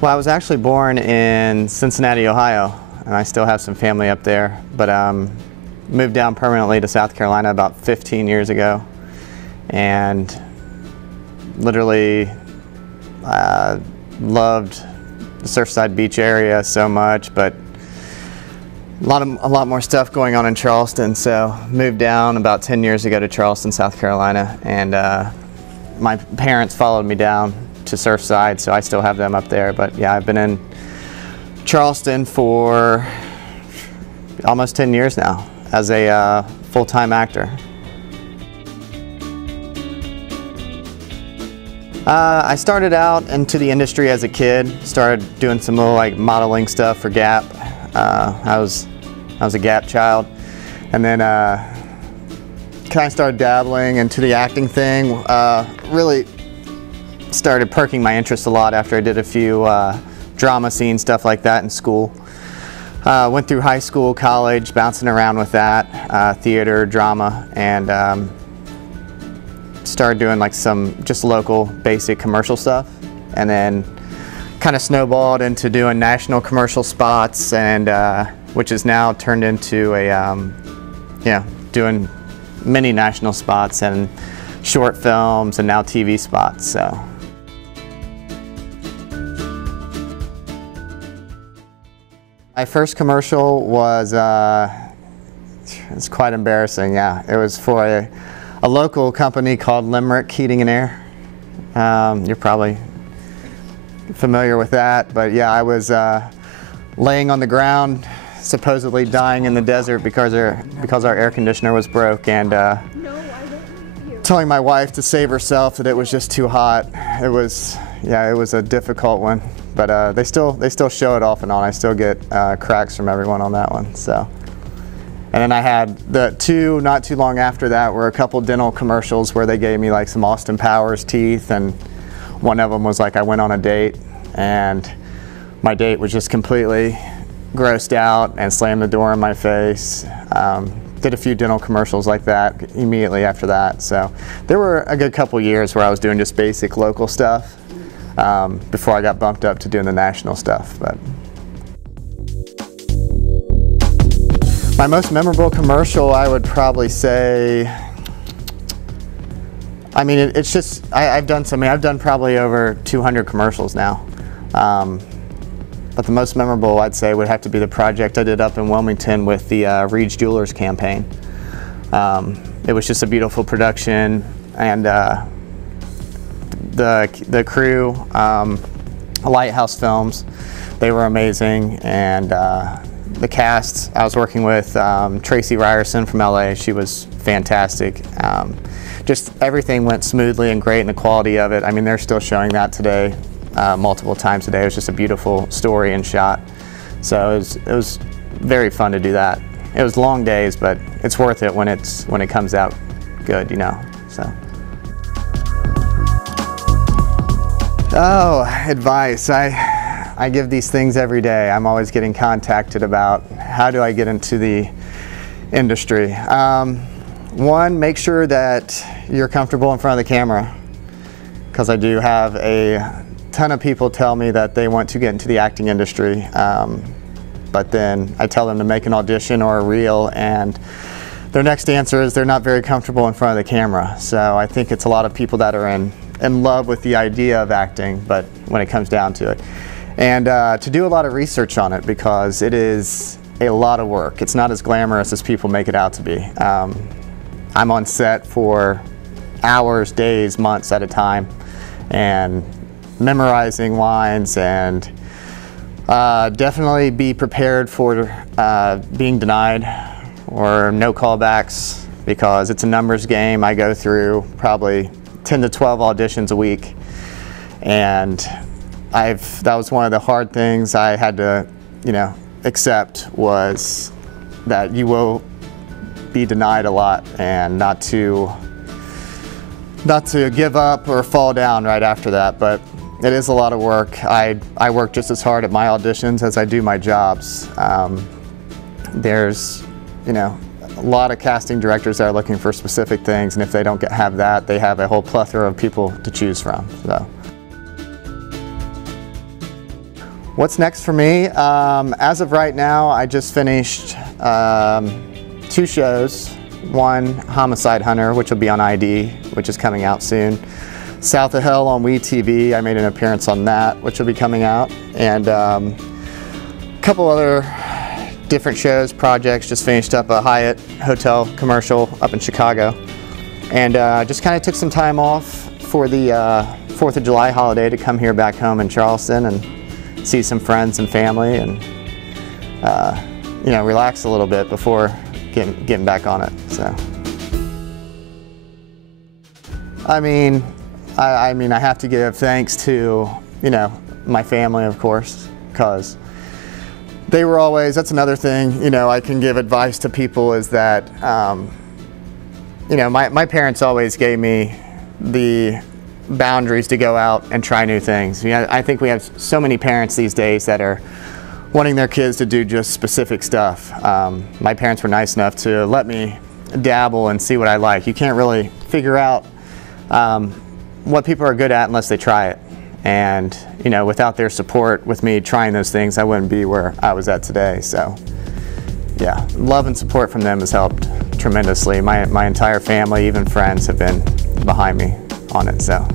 Well, I was actually born in Cincinnati, Ohio, and I still have some family up there, but moved down permanently to South Carolina about 15 years ago, and literally loved the Surfside Beach area so much, but a lot more stuff going on in Charleston, so moved down about 10 years ago to Charleston, South Carolina, and my parents followed me down to Surfside, so I still have them up there. But yeah, I've been in Charleston for almost 10 years now as a full-time actor. I started out into the industry as a kid, started doing some little like modeling stuff for Gap. I was a Gap child, and then kind of started dabbling into the acting thing. Really started perking my interest a lot after I did a few drama scene stuff like that in school. Went through high school, college, bouncing around with that, theater, drama, and started doing like some just local basic commercial stuff, and then kind of snowballed into doing national commercial spots, and which is now turned into a doing many national spots and short films and now TV spots. So. My first commercial was, it's quite embarrassing, yeah. It was for a local company called Limerick Heating and Air. You're probably familiar with that, but yeah, I was laying on the ground, supposedly dying in the desert because our air conditioner was broke, and telling my wife to save herself that it was just too hot. It was a difficult one. But they still show it off and on. I still get cracks from everyone on that one. So, and then I had the two not too long after that were a couple dental commercials where they gave me like some Austin Powers teeth, and one of them was like I went on a date and my date was just completely grossed out and slammed the door in my face. Did a few dental commercials like that immediately after that. So there were a good couple years where I was doing just basic local stuff. Before I got bumped up to doing the national stuff. But my most memorable commercial, I would probably say, I mean, it's just, I've done probably over 200 commercials now. But the most memorable, I'd say, would have to be the project I did up in Wilmington with the Reed's Jewelers campaign. It was just a beautiful production, and the crew, Lighthouse Films, they were amazing, and the cast, I was working with Tracy Ryerson from LA. She was fantastic. Just everything went smoothly and great, and the quality of it, I mean, they're still showing that today multiple times a day. It was just a beautiful story and shot. So it was very fun to do that. It was long days, but it's worth it when it comes out good, you know. So. Oh, advice. I give these things every day. I'm always getting contacted about how do I get into the industry. One, make sure that you're comfortable in front of the camera, because I do have a ton of people tell me that they want to get into the acting industry, but then I tell them to make an audition or a reel, and their next answer is they're not very comfortable in front of the camera. So I think it's a lot of people that are in love with the idea of acting, but when it comes down to it. And to do a lot of research on it, because it is a lot of work. It's not as glamorous as people make it out to be. I'm on set for hours, days, months at a time, and memorizing lines, and definitely be prepared for being denied or no callbacks, because it's a numbers game. I go through probably 10 to 12 auditions a week, and that was one of the hard things I had to, accept, was that you will be denied a lot, and not to give up or fall down right after that. But it is a lot of work. I work just as hard at my auditions as I do my jobs. There's, a lot of casting directors that are looking for specific things, and if they don't have that, they have a whole plethora of people to choose from. So. What's next for me? As of right now, I just finished 2 shows. One, Homicide Hunter, which will be on ID, which is coming out soon. South of Hell on Tweed TV, I made an appearance on that, which will be coming out. And a couple other different shows, projects. Just finished up a Hyatt hotel commercial up in Chicago. And just kind of took some time off for the 4th of July holiday to come here back home in Charleston and see some friends and family and you know, relax a little bit before getting back on it. So I mean I have to give thanks to, you know, my family, of course, because they were always, that's another thing, you know, I can give advice to people is that you know, my parents always gave me the boundaries to go out and try new things. You know, I think we have so many parents these days that are wanting their kids to do just specific stuff. My parents were nice enough to let me dabble and see what I like. You can't really figure out what people are good at unless they try it. And you know, without their support with me trying those things, I wouldn't be where I was at today. So yeah, love and support from them has helped tremendously. My entire family, even friends, have been behind me on it. So